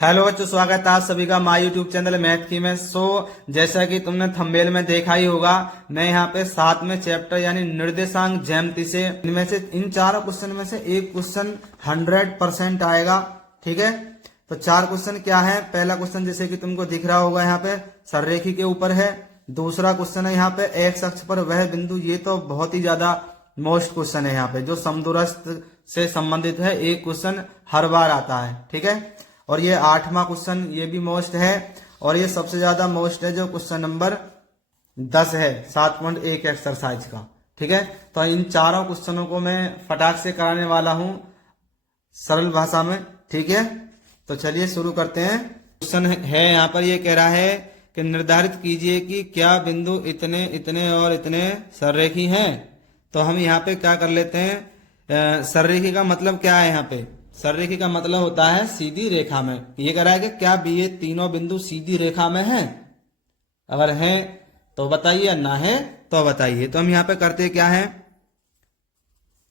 Hello बच्चों, स्वागत है आप सभी का माय यूट्यूब चैनल मैथ की में। जैसा कि तुमने थंबनेल में देखा ही होगा, मैं यहाँ पे 7वें चैप्टर यानी निर्देशांक ज्यामिति से इनमें से इन चारों क्वेश्चन में से एक क्वेश्चन 100% आएगा। ठीक है, तो चार क्वेश्चन क्या है। पहला क्वेश्चन जैसे कि तुमको दिख रहा होगा यहाँ पे सररेखी के ऊपर है। दूसरा क्वेश्चन है यहाँ पे एक्स अक्ष पर वह बिंदु। ये तो बहुत ही ज्यादा मोस्ट क्वेश्चन है यहाँ पे, जो समदूरस्थ से संबंधित है। एक क्वेश्चन हर बार आता है। ठीक है, और ये 8वां क्वेश्चन, ये भी मोस्ट है। और ये सबसे ज्यादा मोस्ट है जो क्वेश्चन नंबर 10 है 7.1 एक्सरसाइज का। ठीक है, तो इन चारों क्वेश्चनों को मैं फटाक से कराने वाला हूं सरल भाषा में। ठीक है, तो चलिए शुरू करते हैं। क्वेश्चन है यहाँ पर, ये कह रहा है कि निर्धारित कीजिए कि क्या बिंदु इतने इतने और इतने सररेखी हैं। तो हम यहाँ पे क्या कर लेते हैं, सररेखी का मतलब क्या है। यहाँ पे सररेखी का मतलब होता है सीधी रेखा में। ये कह रहा है कि क्या ये तीनों बिंदु सीधी रेखा में हैं। अगर हैं तो बताइए, ना है तो बताइए। तो हम यहाँ पे करते क्या है,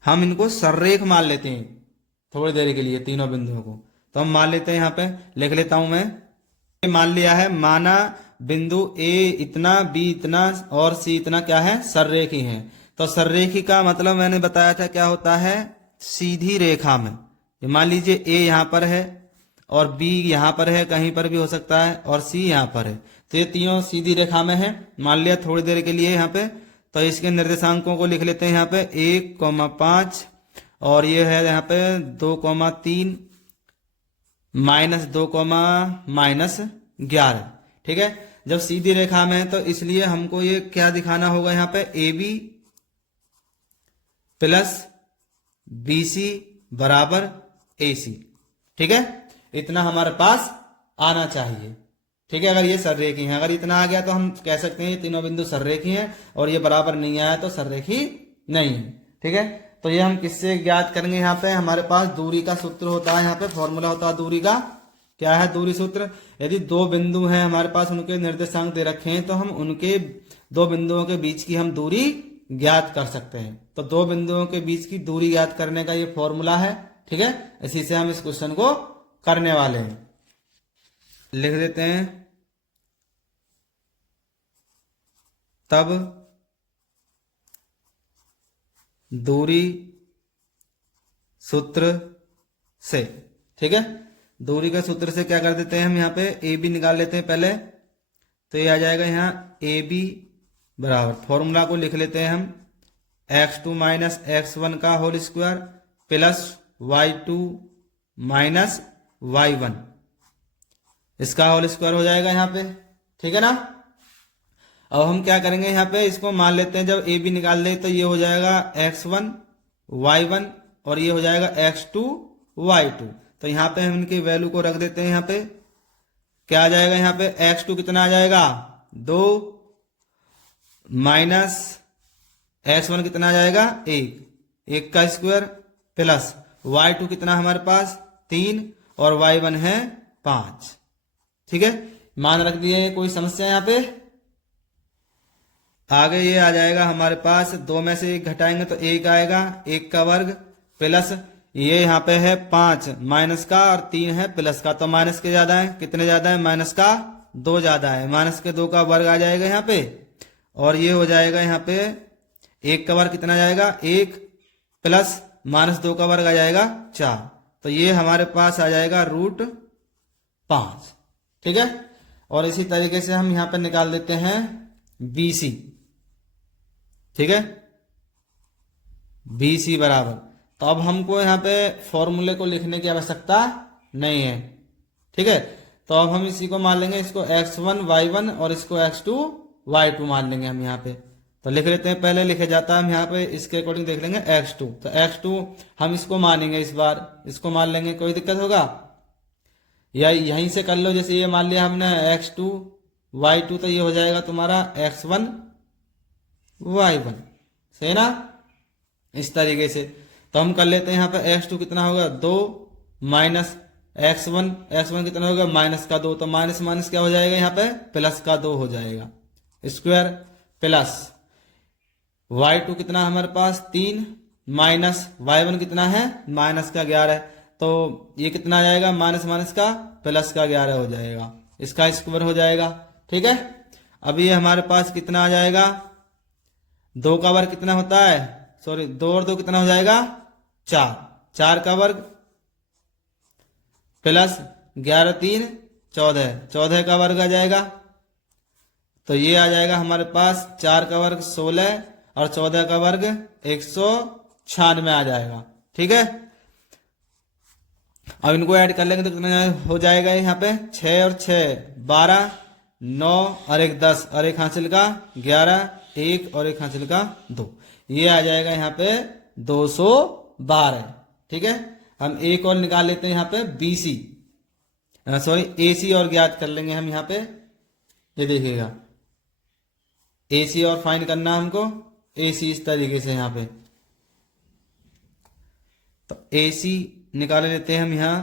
हम इनको सररेख मान लेते हैं थोड़ी देर के लिए, तीनों बिंदुओं को। तो हम मान लेते हैं, यहाँ पे लिख लेता हूं मैं। मान लिया है, माना बिंदु ए इतना, बी इतना और सी इतना क्या है, सररेखी है। तो सररेखी का मतलब मैंने बताया था क्या होता है, सीधी रेखा में। मान लीजिए ए यहाँ पर है और बी यहाँ पर है, कहीं पर भी हो सकता है, और सी यहाँ पर है। तो ये तीनों सीधी रेखा में है, मान लिया थोड़ी देर के लिए यहाँ पे। तो इसके निर्देशांकों को लिख लेते हैं यहाँ पे 1,5 और ये है यहाँ पे 2,3 -2,-11। ठीक है, जब सीधी रेखा में है तो इसलिए हमको ये क्या दिखाना होगा यहाँ पे, A B plus B C बराबर AC। ठीक है, इतना हमारे पास आना चाहिए। ठीक है, अगर ये सररेखी है, अगर इतना आ गया तो हम कह सकते हैं ये तीनों बिंदु सररेखी हैं, और ये बराबर नहीं आया तो सररेखी नहीं है। ठीक है, तो ये हम किससे ज्ञात करेंगे, यहाँ पे हमारे पास दूरी का सूत्र होता है। यहाँ पे फॉर्मूला होता है दूरी का। क्या है दूरी सूत्र, यदि दो बिंदु हैं हमारे पास, उनके निर्देशांक दे रखे हैं, तो हम उनके दो बिंदुओं के बीच की हम दूरी ज्ञात कर सकते हैं। तो दो बिंदुओं के बीच की दूरी ज्ञात करने का ये फॉर्मूला है। ठीक है, इसी से हम इस क्वेश्चन को करने वाले हैं। लिख देते हैं, तब दूरी सूत्र से। ठीक है, दूरी के सूत्र से क्या कर देते हैं हम, यहाँ पे ए बी निकाल लेते हैं पहले। तो ये आ जाएगा यहाँ ए बी बराबर, फॉर्मूला को लिख लेते हैं हम, x2 - x1 का whole square plus y2 - y1, इसका होल स्क्वायर हो जाएगा यहाँ पे। ठीक है ना। अब हम क्या करेंगे, यहाँ पे इसको मान लेते हैं, जब ए बी निकाल ले तो ये हो जाएगा x1 y1 और ये हो जाएगा x2 y2। तो यहाँ पे हम इनकी वैल्यू को रख देते हैं। यहाँ पे क्या आ जाएगा, यहाँ पे x2 कितना आ जाएगा 2 माइनस x1 कितना आ जाएगा 1 का स्क्वायर प्लस y2 कितना हमारे पास 3 और y1 है 5। ठीक है, मान रख दिए, कोई समस्या यहाँ पे। आगे ये आ जाएगा हमारे पास, दो में से एक घटाएंगे तो 1 आएगा, 1 का वर्ग प्लस ये यहाँ पे है 5 माइनस का और 3 है प्लस का। तो माइनस के ज्यादा है, कितने ज्यादा है, माइनस का 2 ज्यादा है, माइनस के 2 का वर्ग आ जाएगा यहाँ पे। और ये हो जाएगा यहाँ पे 1 का वर्ग कितना जाएगा 1 प्लस -2 का वर्ग आ जाएगा 4। तो ये हमारे पास आ जाएगा √5। ठीक है, और इसी तरीके से हम यहां पर निकाल देते हैं BC। ठीक है, BC बराबर, तो अब हमको यहाँ पे फॉर्मूले को लिखने की आवश्यकता नहीं है। ठीक है, तो अब हम इसी को मान लेंगे, इसको x1 y1 और इसको x2 y2 मान लेंगे हम यहाँ पे। तो लिख लेते हैं, पहले लिखे जाता है, हम यहाँ पे इसके अकॉर्डिंग देख लेंगे x2। तो x2 हम इसको मानेंगे, इस बार इसको मान लेंगे, कोई दिक्कत होगा या यहीं से कर लो। जैसे ये मान लिया हमने x2 y2, तो ये हो जाएगा तुम्हारा x1 y1, सही ना, इस तरीके से। तो हम कर लेते हैं, यहाँ पे x2 कितना होगा 2 माइनस x1 कितना होगा -2। तो माइनस माइनस क्या हो जाएगा यहाँ पे, प्लस का 2 हो जाएगा स्क्वायर प्लस y2 कितना हमारे पास 3 माइनस y1 कितना है -11। तो ये कितना आ जाएगा, माइनस माइनस का प्लस का 11 हो जाएगा, इसका स्क्वायर हो जाएगा। ठीक है, अब ये हमारे पास कितना आ जाएगा, 2 का वर्ग कितना होता है, सॉरी 2 और 2 कितना हो जाएगा 4, 4 का वर्ग प्लस 11 3 14, 14 का वर्ग आ जाएगा। तो ये आ जाएगा हमारे पास 4 का वर्ग 16 और 14 का वर्ग 196 आ जाएगा। ठीक है, अब इनको ऐड कर लेंगे तो कितना हो जाएगा, यहाँ पे 6 और 6 12, 9 और 1 10 और एक हासिल का 11, 1 और एक हासिल का 2, ये आ जाएगा यहाँ पे 212। ठीक है, हम एक और निकाल लेते हैं यहाँ पे BC, सॉरी AC और ज्ञात कर लेंगे हम यहाँ पे। ये देखिएगा AC और फाइंड करना हमको, AC इस तरीके से यहाँ पे, तो AC निकाल लेते हैं हम यहाँ।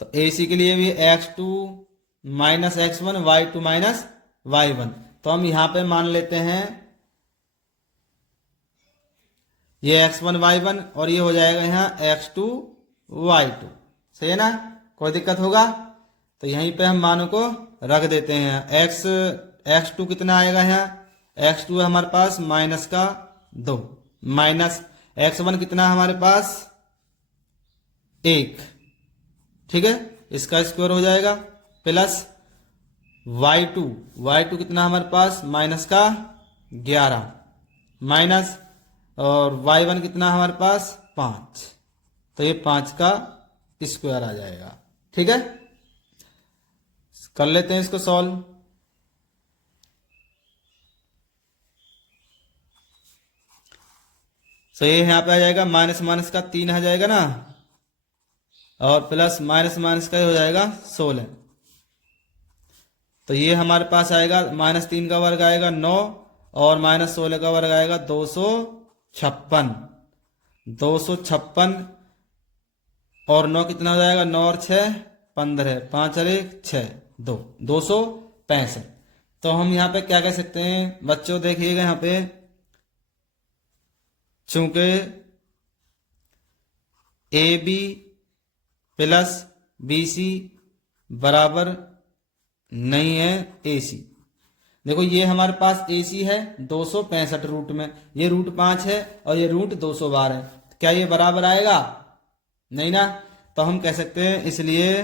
तो AC के लिए भी x2 minus x1 y2 minus y1, तो हम यहाँ पे मान लेते हैं ये x1 y1 और ये हो जाएगा यहाँ x2 y2। सही है ना, कोई दिक्कत होगा तो यहीं पे हम मानों को रख देते हैं। x2 कितना आएगा यहाँ, x2 है हमारे पास माइनस का 2, माइनस x1 कितना हमारे पास 1। ठीक है, इसका स्क्वायर हो जाएगा, प्लस y2 कितना हमारे पास माइनस का 11, माइनस और y1 कितना हमारे पास 5, तो ये 5 का स्क्वायर आ जाएगा। ठीक है, कर लेते हैं इसको सॉल्व। तो ये यहाँ पे आ जाएगा माइनस माइनस का 3 आ जाएगा ना, और प्लस माइनस माइनस का हो जाएगा 16, तो ये हमारे पास आएगा -3 का वर्ग आएगा 9 और -16 का वर्ग आएगा 256, 256 और 9 कितना हो जाएगा, 9 और 6 15, 5 और 1 6 2, 265। तो हम यहाँ पे क्या कह सकते हैं बच्चों, देखिएगा यहाँ पे चूंकि AB प्लस BC बराबर नहीं है AC। देखो ये हमारे पास AC है 265 रूट में, ये रूट 5 है और ये रूट 212 है, क्या ये बराबर आएगा, नहीं ना। तो हम कह सकते हैं इसलिए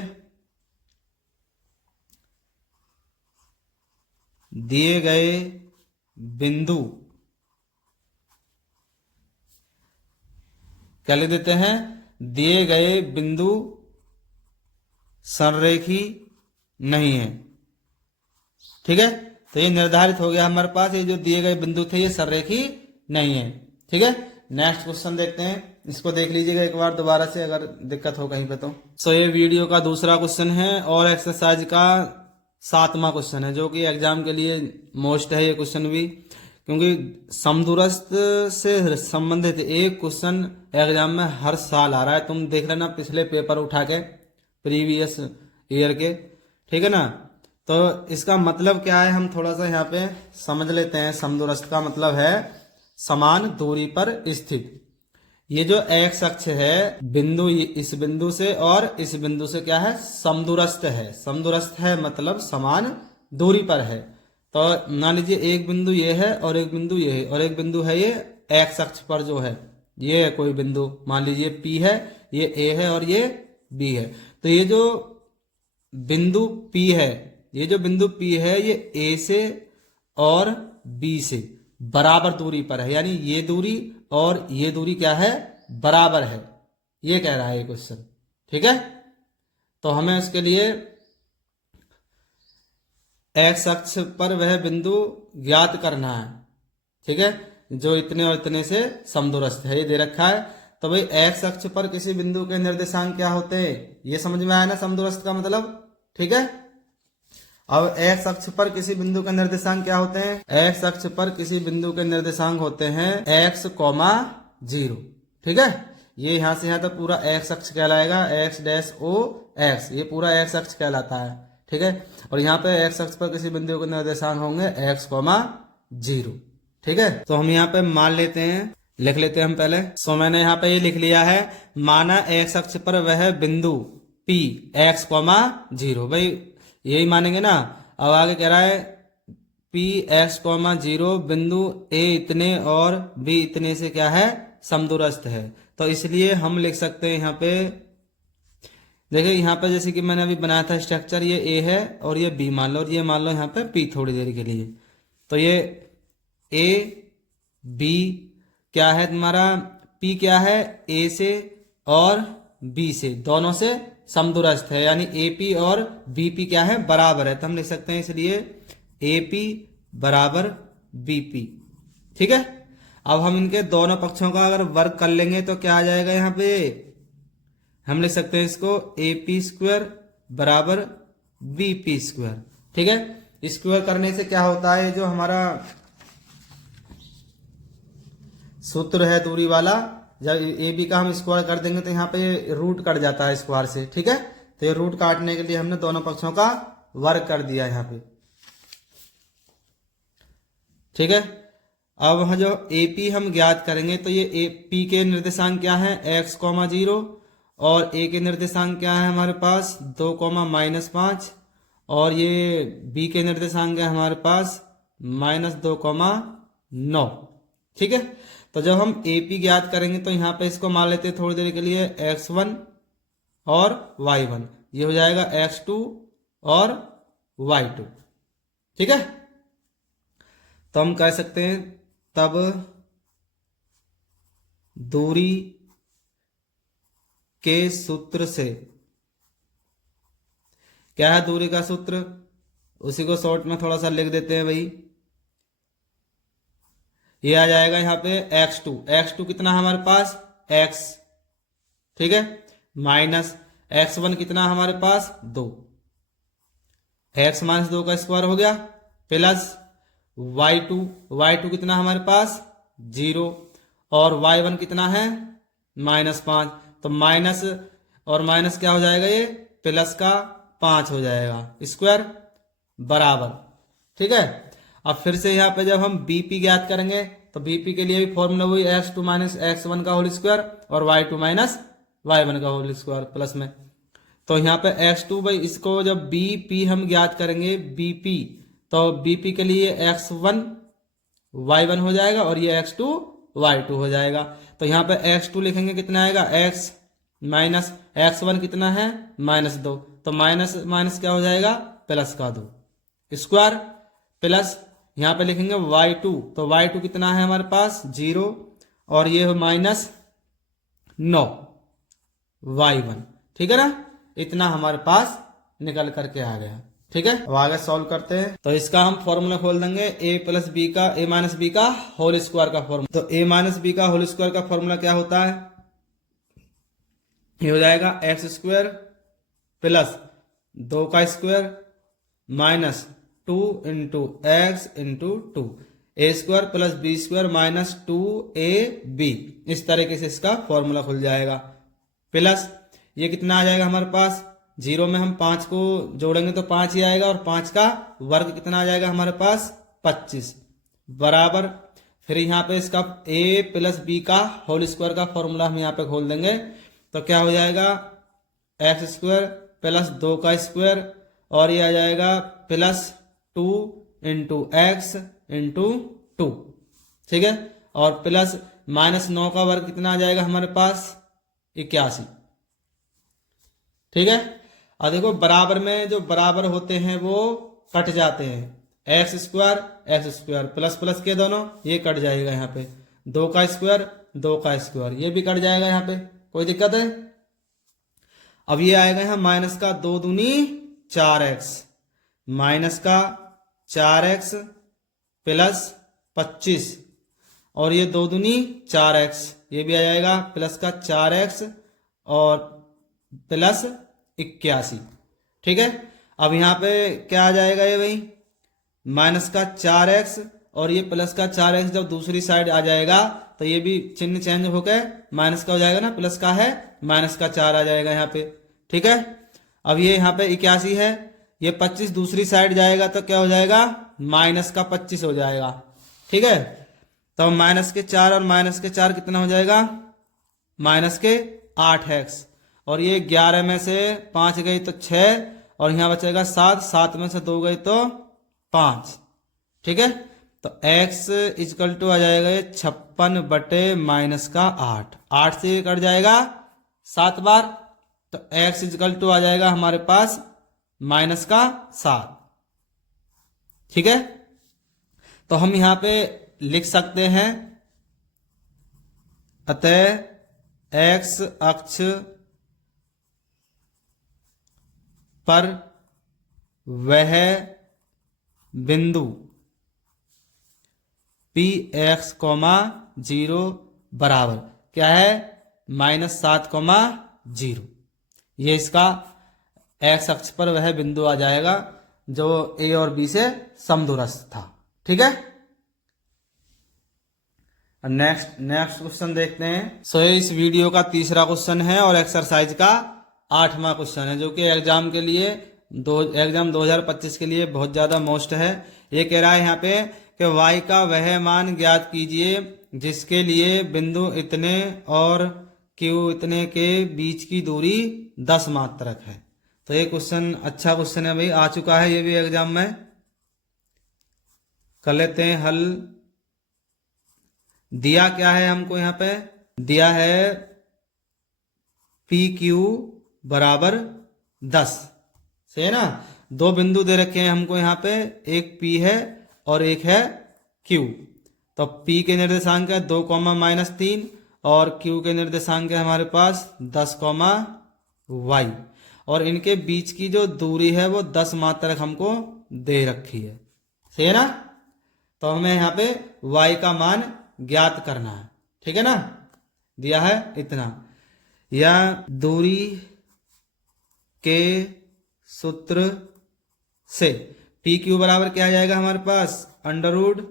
दिए गए बिंदु, क्या लिख देते हैं, दिए गए बिंदु संरेखी नहीं है। ठीक है, तो ये निर्धारित हो गया हमारे पास, ये जो दिए गए बिंदु थे ये संरेखी नहीं है। ठीक है, नेक्स्ट क्वेश्चन देखते हैं, इसको देख लीजिएगा एक बार दोबारा से अगर दिक्कत हो कहीं पे तो। सो ये वीडियो का दूसरा क्वेश्चन है और एक्सरसाइज का 7वां क्वेश्चन है, जो कि एग्जाम के लिए मोस्ट है ये क्वेश्चन भी, क्योंकि समदूरस्थ से संबंधित एक क्वेश्चन एग्जाम में हर साल आ रहा है। तुम देख लेना पिछले पेपर उठा के प्रीवियस ईयर के, ठीक है ना। तो इसका मतलब क्या है, हम थोड़ा सा यहाँ पे समझ लेते हैं। समदूरस्थ का मतलब है समान दूरी पर स्थित। ये जो एक्स अक्ष है, बिंदु इस बिंदु से और इस बिंदु से क्या है, समदूरस्थ है। समदूरस्थ है मतलब समान दूरी पर है। तो मान लीजिए एक बिंदु ये है और एक बिंदु ये है और एक बिंदु है ये एक्स अक्ष पर जो है, ये है कोई बिंदु, मान लीजिए P है, ये A है और ये B है। तो ये जो बिंदु P है, ये जो बिंदु P है ये A से और B से बराबर दूरी पर है, यानी ये दूरी और ये दूरी क्या है, बराबर है, ये कह रहा है ये क्वेश्चन। ठीक है, तो हमें उसके लिए एक्स अक्ष पर वह बिंदु ज्ञात करना है। ठीक है, जो इतने और इतने से समदूरस्थ है, ये दे रखा है। तो भाई एक्स अक्ष पर किसी बिंदु के निर्देशांक क्या होते हैं, ये समझ में आया ना समदूरस्थ का मतलब। ठीक है, अब एक्स अक्ष पर किसी बिंदु के निर्देशांक क्या होते हैं, एक्स अक्ष पर किसी बिंदु के निर्देशांक होते हैं x, 0। ठीक है, ये यहां से यहां तक पूरा एक्स अक्ष कहलाएगा, x-o-x, ये पूरा एक्स अक्ष कहलाता है। ठीक है, और यहाँ पे एक्स अक्ष पर किसी बिंदु के निर्देशांक होंगे x, 0। ठीक है, तो हम यहाँ पे मान लेते हैं लिख लेते हैं हम पहले। सो मैंने यहाँ पे ये लिख लिया है, माना एक्स अक्ष पर वह बिंदु P x, 0। भाई यही मानेंगे ना। अब आगे कह रहा है P x, 0 बिंदु A इतने और B इतने से क्या है, समदूरस्थ है। तो इसलिए हम लिख सकते हैं यहाँ पे, देखिए यहाँ पे जैसे कि मैंने अभी बनाया था स्ट्रक्चर, ये A है और ये B मान लो, और ये मान लो यहाँ पे P थोड़ी देर के लिए। तो ये A B क्या है तुम्हारा, P क्या है, A से और B से दोनों से समदूरस्थ है, यानी AP और BP क्या है, बराबर है। तो हम लिख सकते हैं इसलिए AP बराबर BP। ठीक है। अब हम इनके दोनों पक्षों का अगर वर्ग कर लेंगे तो क्या आ जाएगा, यहाँ पे हम लिख सकते हैं इसको AP² बराबर BP²। ठीक है। स्क्वायर करने से क्या होता है, जो हमारा सूत्र है दूरी वाला, जब AB का हम स्क्वायर कर देंगे तो यहाँ पे रूट कट जाता है स्क्वायर से। ठीक है। तो ये रूट काटने के लिए हमने दोनों पक्षों का वर्ग कर दिया यहाँ पे। ठीक है। अब वहां जो AP हम ज्ञात करेंगे तो ये P के निर्देशांक क्या है, x, 0, और A के निर्देशांक क्या है हमारे पास 2, -5, और ये B के निर्देशांक है हमारे पास -2, 9। ठीक है। तो जब हम AP ज्ञात करेंगे तो यहाँ पे इसको मान लेते हैं थोड़ी देर के लिए x1 और y1, ये हो जाएगा x2 और y2। ठीक है। तो हम कह सकते हैं तब दूरी के सूत्र से, क्या है दूरी का सूत्र, उसी को शॉर्ट में थोड़ा सा लिख देते हैं भाई। ये आ जाएगा यहाँ पे x2 कितना हमारे पास x, ठीक है, माइनस x1 कितना हमारे पास 2, x - 2 का स्क्वायर हो गया, प्लस y2 कितना हमारे पास 0, और y1 कितना है -5। तो माइनस और माइनस क्या हो जाएगा, ये प्लस का 5 हो जाएगा स्क्वायर बराबर। ठीक है। अब फिर से यहाँ पे जब हम BP ज्ञात करेंगे तो BP के लिए भी फॉर्मूला वही x2 - x1 का होल स्क्वायर और y2 - y1 का होल स्क्वायर प्लस में। तो यहाँ पे x2 भाई, इसको जब BP हम ज्ञात करेंगे BP, तो BP के लिए x1 y1 हो जाएगा और ये x2 y2 हो जाएगा। तो यहाँ पे x2 लिखेंगे कितना आएगा x माइनस x1 कितना है -2, तो माइनस माइनस क्या हो जाएगा प्लस का 2 स्क्वायर, प्लस यहाँ पे लिखेंगे y2, तो y2 कितना है हमारे पास 0, और ये -9 y1। ठीक है ना, इतना हमारे पास निकल करके आ गया। ठीक है। अब आगे सॉल्व करते हैं। तो इसका हम फॉर्मूला खोल देंगे a - b का होल स्क्वायर का फॉर्मूला। तो a - b का होल स्क्वायर का फॉर्मूला क्या होता है, ये हो जाएगा x² प्लस 2 का square minus 2 × x × 2 a² plus b² minus 2ab। इस तरीके से इसका फॉर्मूला खुल जाएगा। प्लस ये कितना आ जाएगा हमारे पास, 0 में हम 5 को जोड़ेंगे तो 5 ही आएगा, और 5 का वर्ग कितना आ जाएगा हमारे पास 25 बराबर। फिर यहाँ पे इसका a + b का होल स्क्वायर का फॉर्मूला हम यहाँ पे खोल देंगे, तो क्या हो जाएगा x² प्लस 2 का स्क्वायर, और ये आ जाएगा प्लस 2 × x × 2। ठीक है। और प्लस -9 का वर्ग कितना आ जाएगा हमारे पास 81। ठीक है। और देखो बराबर में जो बराबर होते हैं वो कट जाते हैं, x² प्लस प्लस के दोनों ये कट जाएगा, यहाँ पे 2 का स्क्वायर ये भी कट जाएगा, यहाँ पे कोई दिक्कत है। अब ये आएगा यहाँ माइनस का 2 दूनी 4x, माइनस का 4x प्लस 25, और ये 2 दूनी 4x, ये भी आ जाएगा प्लस का 4x और प्लस 81। ठीक है। अब यहाँ पे क्या आ जाएगा ये भाई, माइनस का 4x और ये प्लस का 4x जब दूसरी साइड आ जाएगा तो ये भी चिन्ह चेंज होकर माइनस का हो जाएगा ना, प्लस का है माइनस का 4 आ जाएगा यहाँ पे। ठीक है। अब ये यहाँ पे 81 है, ये 25 दूसरी साइड जाएगा तो क्या हो जाएगा -का 25 हो जाएगा। ठीक है। तो माइनस के 4 और माइनस के 4 कितना हो जाएगा, माइनस के 8x, और ये 11 में से 5 गई तो 6, और यहाँ बचेगा 7, 7 में से 2 गई तो 5। ठीक है, तो x इजकल टू आ जाएगा ये 56 बटे माइनस का 8, 8 से ये कट जाएगा 7 बार, तो x इजकल टू आ जाएगा हमारे पास माइनस का 7। ठीक है, तो हम यहां पे लिख सकते हैं, अतः x अक्ष पर वह बिंदु px, 0 बराबर क्या है, -7, 0। ये इसका x अक्ष पर वह बिंदु आ जाएगा जो a और b से समदूरस्थ था। ठीक है, नेक्स्ट क्वेश्चन देखते हैं। सो इस वीडियो का तीसरा क्वेश्चन है और एक्सरसाइज का 8वां क्वेश्चन है, जो कि एग्जाम के लिए एग्जाम 2025 के लिए बहुत ज्यादा मोस्ट है। ये कह रहा है यहाँ पे कि y का वह मान ज्ञात कीजिए जिसके लिए बिंदु इतने और q इतने के बीच की दूरी 10 मात्रक है। तो ये क्वेश्चन अच्छा क्वेश्चन है भाई, आ चुका है ये भी एग्जाम में। कर लेते हैं हल। दिया क्या है हमको, यहाँ पे दिया है PQ बराबर 10, सही है ना। दो बिंदु दे रखे हैं हमको यहाँ पे, एक P है और एक है Q। तो P के निर्देशांक है 2, -3, और Q के निर्देशांक है हमारे पास 10, y, और इनके बीच की जो दूरी है वो 10 मात्रक हमको दे रखी है, सही है ना। तो हमें यहाँ पे y का मान ज्ञात करना है। ठीक है ना, दिया है इतना। या दूरी के सूत्र से PQ बराबर क्या आ जाएगा हमारे पास, √x2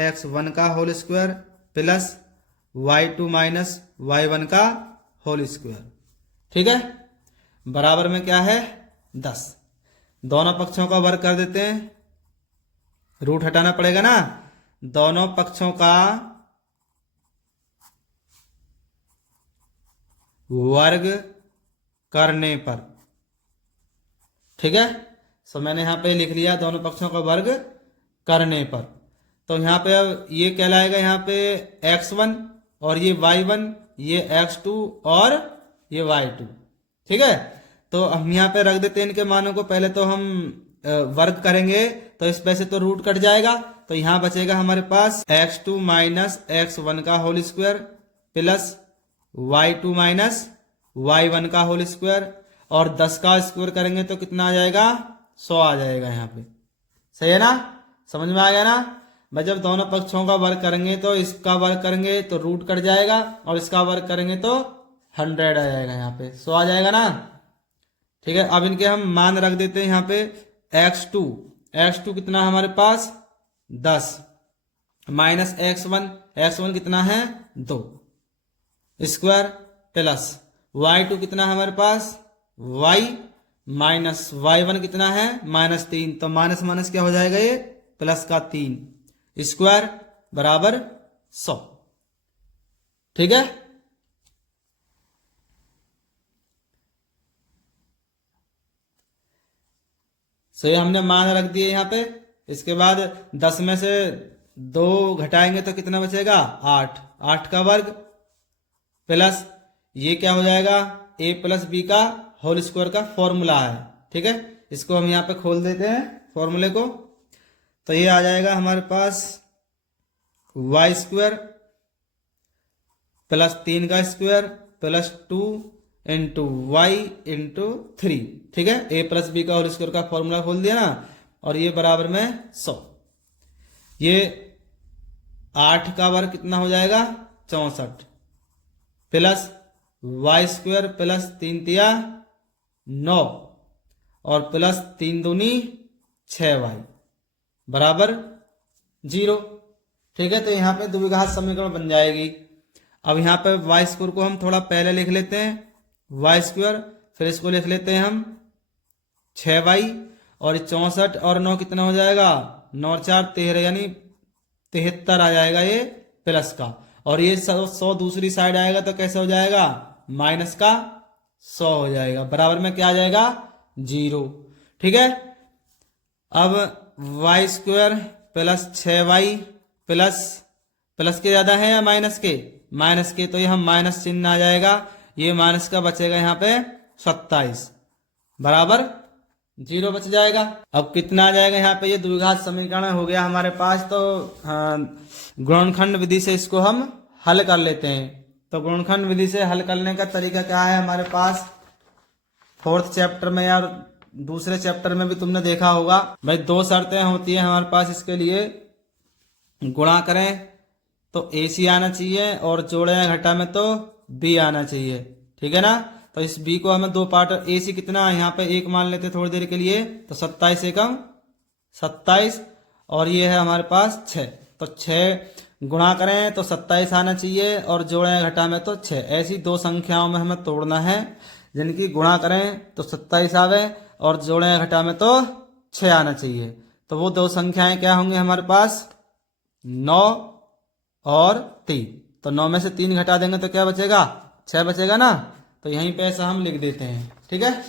- x1 का whole square plus y2 - y1 का होल स्क्वायर। ठीक है, बराबर में क्या है 10। दोनों पक्षों का वर्ग कर देते हैं, रूट हटाना पड़ेगा ना। दोनों पक्षों का वर्ग करने पर, ठीक है। सो मैंने यहां पे लिख लिया दोनों पक्षों का वर्ग करने पर। तो यहां पे अब ये कहलाएगा यहाँ पे x1 और ये y1, ये x2 और ये y2। ठीक है, तो हम यहाँ पे रख देते हैं इनके मानों को। पहले तो हम वर्ग करेंगे तो इस पे से तो रूट कट जाएगा, तो यहां बचेगा हमारे पास x2 - x1 का whole square plus y2 - y1 का होल स्क्वायर, और 10 का स्क्वायर करेंगे तो कितना आ जाएगा, 100 आ जाएगा यहाँ पे। सही है ना, समझ में आ गया ना भाई। जब दोनों पक्षों का वर्ग करेंगे तो इसका वर्ग करेंगे तो रूट कट जाएगा, और इसका वर्ग करेंगे तो 100 आ जाएगा यहाँ पे, 100 आ जाएगा ना। ठीक है, अब इनके हम मान रख देते हैं यहाँ पे। x2 कितना है हमारे पास 10 माइनस x1 कितना है 2 स्क्वायर प्लस y2 कितना है हमारे पास y माइनस y1 कितना है -3। तो माइनस माइनस क्या हो जाएगा, ये प्लस का 3 स्क्वायर बराबर 100। ठीक है, सो ये हमने मान रख दिए यहाँ पे। इसके बाद 10 में से 2 घटाएंगे तो कितना बचेगा 8, 8 का वर्ग प्लस ये क्या हो जाएगा a + b का होल स्क्वायर का फॉर्मूला है। ठीक है, इसको हम यहाँ पे खोल देते हैं फॉर्मूले को। तो ये आ जाएगा हमारे पास y² प्लस 3 का square plus 2 into Y into 3। ठीक है, a + b का होल स्क्वायर का फॉर्मूला खोल दिया ना, और ये बराबर में 100। ये 8 का वर्ग कितना हो जाएगा 64 प्लस y² प्लस 3 तिया 9 और प्लस 3 दूनी 6y बराबर 0। ठीक है, तो यहाँ पे द्विघात समीकरण बन जाएगी। अब यहाँ पे y² को हम थोड़ा पहले लिख लेते हैं, y², फिर इसको लिख लेते हैं हम 6y, और 64 और 9 कितना हो जाएगा 9 और 4 13 यानी 73 आ जाएगा ये प्लस का। और ये 100 दूसरी साइड आएगा तो कैसे हो जाएगा, माइनस का 100 हो जाएगा। बराबर में क्या आ जाएगा, 0। ठीक है। अब Y square plus 6y plus के ज्यादा है या माइनस के, माइनस के, तो ये हम माइनस चिन्ह आ जाएगा, ये माइनस का बचेगा यहाँ पे 27 बराबर 0 बच जाएगा। अब कितना आ जाएगा यहाँ पे, ये द्विघात समीकरण हो गया हमारे पास। तो गुणनखंड विधि से इसको हम हल कर लेते हैं। तो गुणनखंड विधि से हल करने का तरीका क्या है हमारे पास, 4th चैप्टर में या दूसरे चैप्टर में भी तुमने देखा होगा भाई, 2 शर्तें होती है हमारे पास इसके लिए। गुणा करें तो AC आना चाहिए और जोड़े घटा में तो B आना चाहिए। ठीक है ना। तो इस B को हमें 2 पार्ट, AC कितना है यहाँ पे 1 मान लेते थोड़ी देर के लिए, तो 27 एकम 27 और ये है हमारे पास 6। तो 6 गुणा करें तो 27 आना चाहिए और जोड़े घटा में तो 6। ऐसी 2 संख्याओं में हमें तोड़ना है जिनकी गुणा करें तो 27 आवे और जोड़े घटा में तो 6 आना चाहिए। तो वो 2 संख्याएं क्या होंगी हमारे पास, 9 और 3। तो 9 में से 3 घटा देंगे तो क्या बचेगा, 6 बचेगा ना। तो यहीं पे ऐसा हम लिख देते हैं। ठीक है।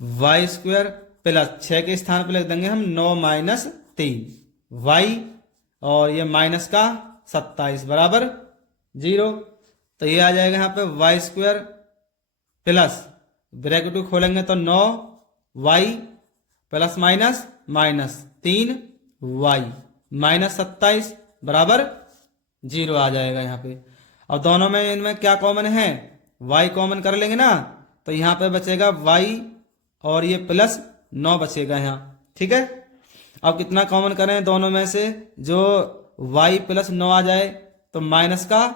वाई स्क्वायर प्लस 6 के स्थान पर लिख देंगे हम 9 माइनस 3 वाई और ये माइनस का 27 बराबर 0। तो ये आ जाएगा यहाँ पे वाई स्क्वायर प्लस ब्रैकेट खोलेंगे तो 9 Y plus minus minus 3 Y minus 27 बराबर 0 आ जाएगा यहाँ पे। अब दोनों में इनमें क्या कॉमन है, y कॉमन कर लेंगे ना, तो यहाँ पे बचेगा y और ये प्लस 9 बचेगा यहाँ। ठीक है। अब कितना कॉमन करें दोनों में से, जो y प्लस 9 आ जाए तो माइनस का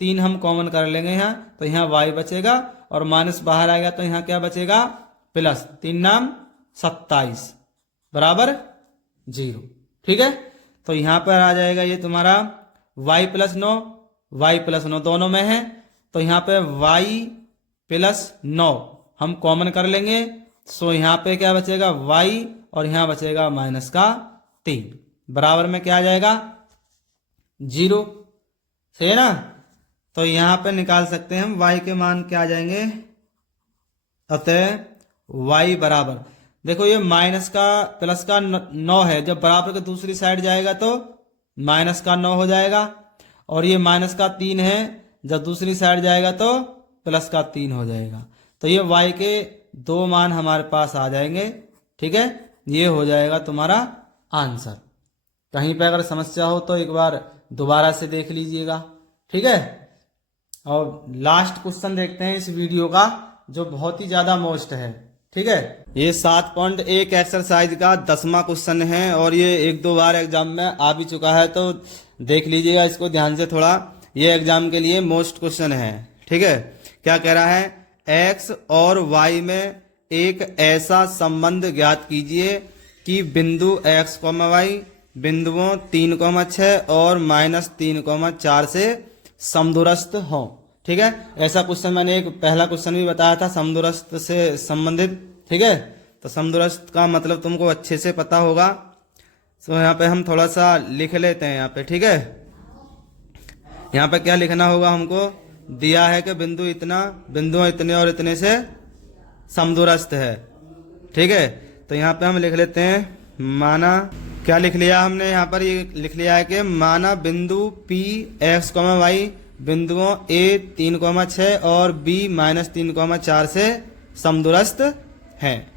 3 हम कॉमन कर लेंगे यहाँ, तो यहाँ y बचेगा और माइनस बाहर आएगा तो यहाँ क्या बचेगा, प्लस 3 नाम 27 बराबर 0। ठीक है। तो यहाँ पर आ जाएगा ये तुम्हारा y प्लस 9 दोनों में है, तो यहाँ पे y प्लस 9 हम कॉमन कर लेंगे। सो यहाँ पे क्या बचेगा y और यहाँ बचेगा माइनस का 3 बराबर में क्या आ जाएगा 0। सही है ना। तो यहाँ पे निकाल सकते हैं हम y के मान क्या आ जाएंगे, अतः y बराबर, देखो ये माइनस का प्लस का 9 है, जब बराबर के दूसरी साइड जाएगा तो माइनस का 9 हो जाएगा, और ये माइनस का 3 है, जब दूसरी साइड जाएगा तो प्लस का 3 हो जाएगा। तो ये y के 2 मान हमारे पास आ जाएंगे। ठीक है। ये हो जाएगा तुम्हारा आंसर। कहीं पे अगर समस्या हो तो एक बार दोबारा से देख लीजिएगा। ठीक है। और लास्ट क्वेश्चन देखते हैं इस वीडियो का, जो बहुत ही ज्यादा मोस्ट है। ठीक है। ये 7.1 एक्सरसाइज का 10वां क्वेश्चन है और ये 1-2 बार एग्जाम में आ भी चुका है, तो देख लीजिएगा इसको ध्यान से थोड़ा। ये एग्जाम के लिए मोस्ट क्वेश्चन है। ठीक है। क्या कह रहा है, x और y में एक ऐसा संबंध ज्ञात कीजिए कि बिंदु x, y बिंदुओं 3,6 और -3,4 से समदूरस्थ हो। ठीक है। ऐसा क्वेश्चन मैंने एक पहला क्वेश्चन भी बताया था, समदूरस्थ से संबंधित। ठीक है। तो समदूरस्थ का मतलब तुमको अच्छे से पता होगा। तो यहाँ पे हम थोड़ा सा लिख लेते हैं यहाँ पे। ठीक है। यहाँ पे क्या लिखना होगा, हमको दिया है कि बिंदु इतने और इतने से समदूरस्थ है। ठीक है। तो यहाँ पे हम लिख लेते हैं, माना क्या लिख लिया हमने यहाँ पर, ये लिख लिया है कि माना बिंदु P x, y बिंदुओं A 3,6 और B -3,4 से समदूरस्थ है।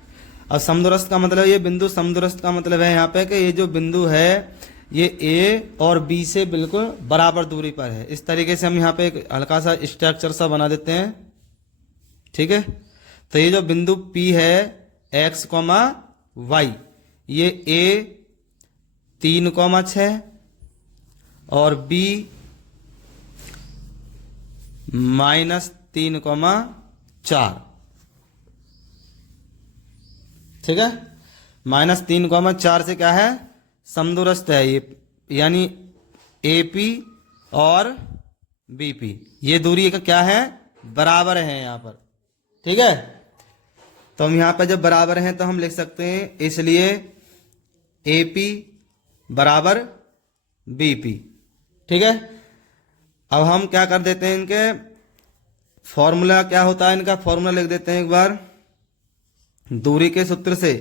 अब समदूरस्थ का मतलब, ये बिंदु समदूरस्थ का मतलब है यहाँ पे कि ये जो बिंदु है ये A और B से बिल्कुल बराबर दूरी पर है। इस तरीके से हम यहाँ पे एक हल्का सा स्ट्रक्चर सा बना देते हैं। ठीक है। तो ये जो बिंदु P है x, y, ये A 3,6 और B -3,4। ठीक है। -3,4 से क्या है, समदूरस्थ है ये, यानी AP और BP ये दूरी का क्या है, बराबर है यहाँ पर। ठीक है। तो हम यहाँ पर जब बराबर हैं तो हम लिख सकते हैं, इसलिए AP बराबर BP। ठीक है, अब हम क्या कर देते हैं, इनके फॉर्मूला क्या होता है, इनका फॉर्मूला लिख देते हैं एक बार। दूरी के सूत्र से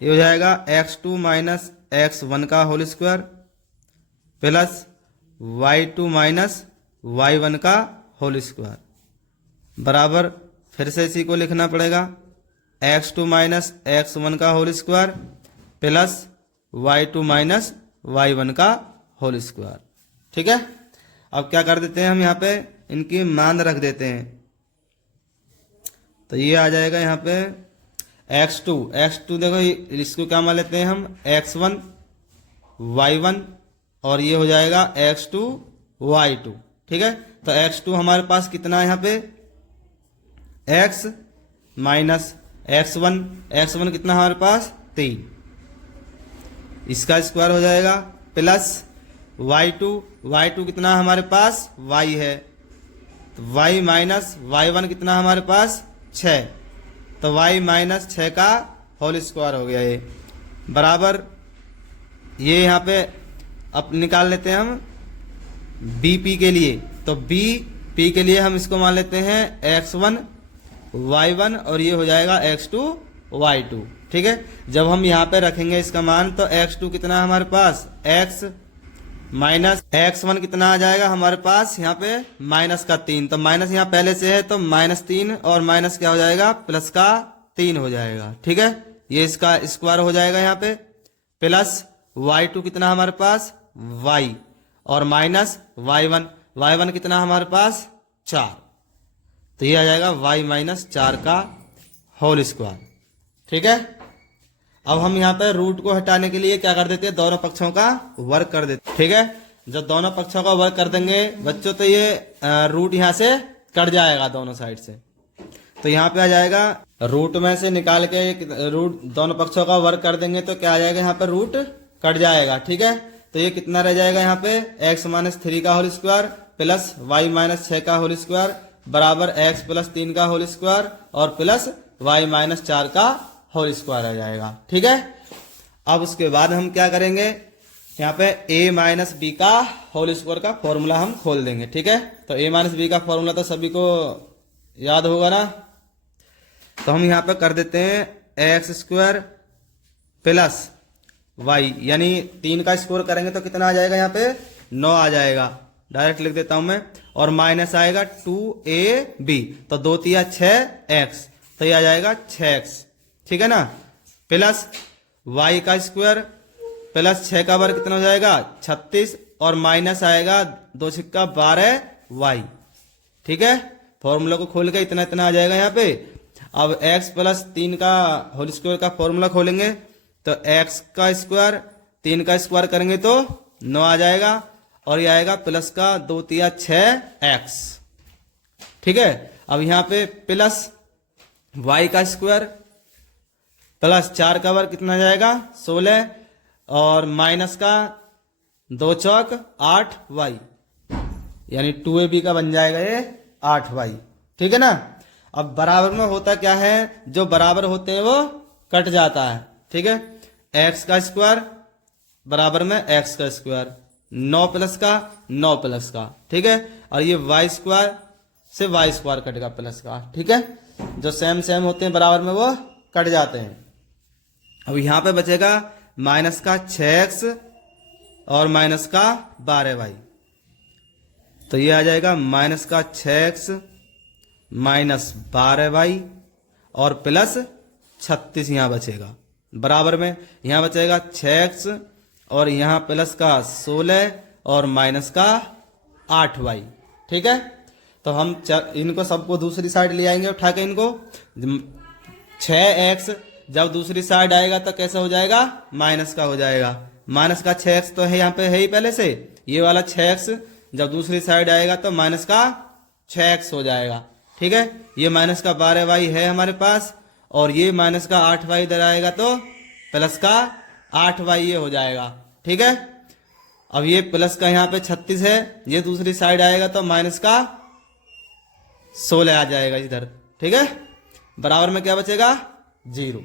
ये हो जाएगा x2 माइनस x1 का whole square plus y2 minus y1 का होल स्क्वायर बराबर, फिर से इसी को लिखना पड़ेगा, x2 माइनस x1 का whole square plus y2 minus y1 का होल स्क्वायर। ठीक है, अब क्या कर देते हैं हम यहाँ पे इनकी मान रख देते हैं। तो ये आ जाएगा यहाँ पे x2 देखो इसको क्या मान लेते हैं हम x1 y1 और ये हो जाएगा x2 y2। ठीक है, तो x2 हमारे पास कितना है यहाँ पे x माइनस x1 कितना हमारे पास 3, इसका स्क्वायर हो जाएगा प्लस y2 कितना हमारे पास y है, तो y माइनस y1 कितना हमारे पास 6, तो y माइनस 6 का होल स्क्वायर हो गया ये बराबर, ये यहाँ पे अब निकाल लेते हैं हम BP के लिए। तो BP के लिए हम इसको मान लेते हैं x1 y1 और ये हो जाएगा x2 y2। ठीक है, जब हम यहाँ पे रखेंगे इसका मान तो x2 कितना है हमारे पास x माइनस x1 कितना आ जाएगा हमारे पास यहाँ पे माइनस का 3, तो माइनस यहाँ पहले से है तो -3 और माइनस क्या हो जाएगा प्लस का 3 हो जाएगा। ठीक है, ये इसका स्क्वायर हो जाएगा यहाँ पे प्लस y2 कितना हमारे पास y और माइनस y1 कितना हमारे पास 4, तो ये आ जाएगा y माइनस 4 का होल स्क्वायर। ठीक है, अब हम यहाँ पे रूट को हटाने के लिए क्या कर देते हैं, दोनों पक्षों का वर्ग कर देते हैं। ठीक है, जब दोनों पक्षों का वर्ग कर देंगे बच्चों तो ये रूट यहाँ से कट जाएगा दोनों साइड से, तो यहाँ पे आ जाएगा रूट में से निकाल के रूट दोनों पक्षों का वर्ग कर देंगे तो क्या आ जाएगा यहाँ पे रूट कट जाएगा। ठीक है, तो ये कितना रह जाएगा यहाँ पे x माइनस 3 का whole square plus y minus 6 का होल स्क्वायर बराबर x प्लस 3 का होल स्क्वायर और प्लस y माइनस 4 का होल स्क्वायर आ जाएगा। ठीक है, अब उसके बाद हम क्या करेंगे, यहाँ पे a माइनस बी का होल स्क्वायर का फॉर्मूला हम खोल देंगे। ठीक है, तो a माइनस बी का फॉर्मूला तो सभी को याद होगा ना, तो हम यहाँ पे कर देते हैं x स्क्वायर प्लस y, यानी 3 का स्क्वायर करेंगे तो कितना आ जाएगा यहाँ पे 9 आ जाएगा, डायरेक्ट लिख देता हूं मैं, और माइनस आएगा 2ab, तो 2 तिया 6x, तो ये आ जाएगा 6x। ठीक है ना, प्लस y का स्क्वायर प्लस 6 का वर्ग कितना हो जाएगा 36 और माइनस आएगा 2 छक्का 12y। ठीक है, फॉर्मूला को खोल के इतना इतना आ जाएगा यहाँ पे। अब x प्लस 3 का होल स्क्वायर का फॉर्मूला खोलेंगे तो x का स्क्वायर 3 का स्क्वायर करेंगे तो 9 आ जाएगा और ये आएगा प्लस का 2 तिया 6x। ठीक है, अब यहाँ पे प्लस y का स्क्वायर प्लस 4 का वर्ग कितना जाएगा 16 और माइनस का 2 चौक 8y, यानी 2ab का बन जाएगा ये 8y। ठीक है ना, अब बराबर में होता क्या है, जो बराबर होते हैं वो कट जाता है। ठीक है, x का स्क्वायर बराबर में x का स्क्वायर, 9 प्लस का 9 प्लस का। ठीक है, और ये y स्क्वायर से y स्क्वायर कटेगा प्लस का। ठीक है, जो सेम सेम होते हैं बराबर में वो कट जाते हैं। अब यहाँ पे बचेगा माइनस का 6x और माइनस का 12y, तो ये आ जाएगा माइनस का 6x माइनस 12y और प्लस 36 यहाँ बचेगा बराबर में, यहाँ बचेगा 6x और यहाँ प्लस का 16 और माइनस का 8y। ठीक है, तो हम इनको सबको दूसरी साइड ले आएंगे उठा के, इनको 6x जब दूसरी साइड आएगा तो कैसा हो जाएगा माइनस का हो जाएगा, माइनस का 6x तो है यहाँ पे है ही पहले से, ये वाला 6x जब दूसरी साइड आएगा तो माइनस का 6x हो जाएगा। ठीक है, ये माइनस का 12y है हमारे पास और ये माइनस का 8y इधर आएगा तो प्लस का 8y ये हो जाएगा। ठीक है, अब ये प्लस का यहाँ पे 36 है, ये दूसरी साइड आएगा तो माइनस का 16 आ जाएगा इधर। ठीक है, बराबर में क्या बचेगा 0।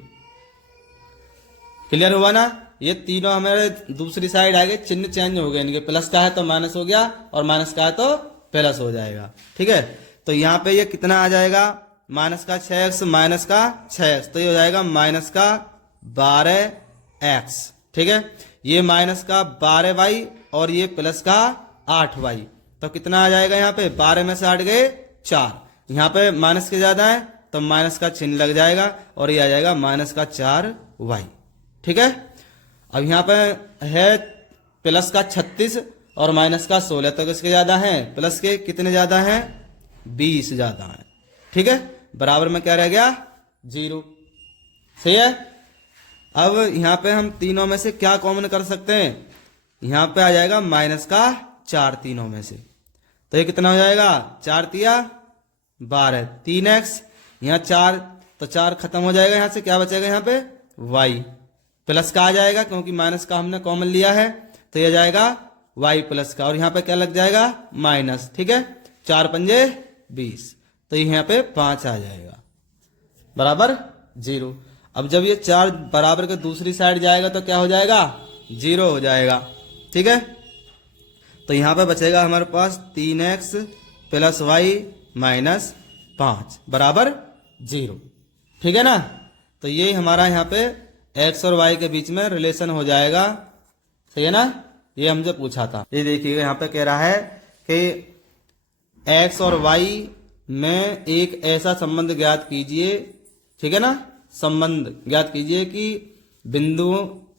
क्लियर हुआ ना, ये तीनों हमारे दूसरी साइड आ गए, चिन्ह चेंज हो गए इनके, प्लस का है तो माइनस हो गया और माइनस का है तो प्लस हो जाएगा। ठीक है, तो यहाँ पे ये कितना आ जाएगा, माइनस का 6x माइनस का 6x, तो ये हो जाएगा माइनस का 12x। ठीक है, ये माइनस का 12y और ये प्लस का 8y, तो कितना आ जाएगा यहाँ पे, 12 में से 8 गए 4, यहाँ पे माइनस के ज्यादा है तो माइनस का चिन्ह लग जाएगा और ये आ जाएगा माइनस का 4y। ठीक है, अब यहाँ पे है प्लस का 36 और माइनस का 16, तो किसके ज्यादा है, प्लस के कितने ज्यादा हैं, 20 ज्यादा है। ठीक है, बराबर में क्या रह गया, 0। सही है। अब यहाँ पे हम तीनों में से क्या कॉमन कर सकते हैं, यहाँ पे आ जाएगा माइनस का 4 तीनों में से, तो ये कितना हो जाएगा, 4 तिया 12, 3x, यहाँ 4 तो 4 खत्म हो जाएगा, यहाँ से क्या बचेगा, यहाँ पे y, प्लस का आ जाएगा क्योंकि माइनस का हमने कॉमन लिया है, तो ये जाएगा y प्लस का, और यहाँ पे क्या लग जाएगा, माइनस। ठीक है, 4 पंजे 20, तो यहाँ पे 5 आ जाएगा बराबर 0। अब जब ये 4 बराबर के दूसरी साइड जाएगा तो क्या हो जाएगा, 0 हो जाएगा। ठीक है, तो यहाँ पे बचेगा हमारे पास 3x प्लस y माइनस 5 बराबर 0। ठीक है ना, तो ये हमारा यहाँ पे x और y के बीच में रिलेशन हो जाएगा। सही है ना, ये हमसे पूछा था। ये देखिएगा यहाँ पे कह रहा है कि x और y में एक ऐसा संबंध ज्ञात कीजिए। ठीक है ना, संबंध ज्ञात कीजिए कि बिंदु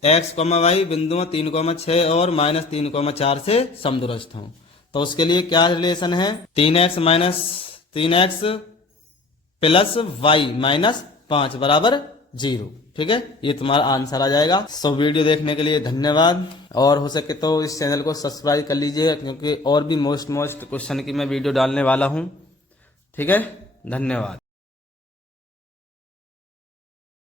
x, y बिंदुओं 3,6 और -3,4 से समदूरस्थ हों। तो उसके लिए क्या रिलेशन है, 3x minus 3x plus y minus 5 बराबर 0। ठीक है, ये तुम्हारा आंसर आ जाएगा। सो वीडियो देखने के लिए धन्यवाद, और हो सके तो इस चैनल को सब्सक्राइब कर लीजिए क्योंकि और भी मोस्ट क्वेश्चन की मैं वीडियो डालने वाला हूँ। ठीक है, धन्यवाद।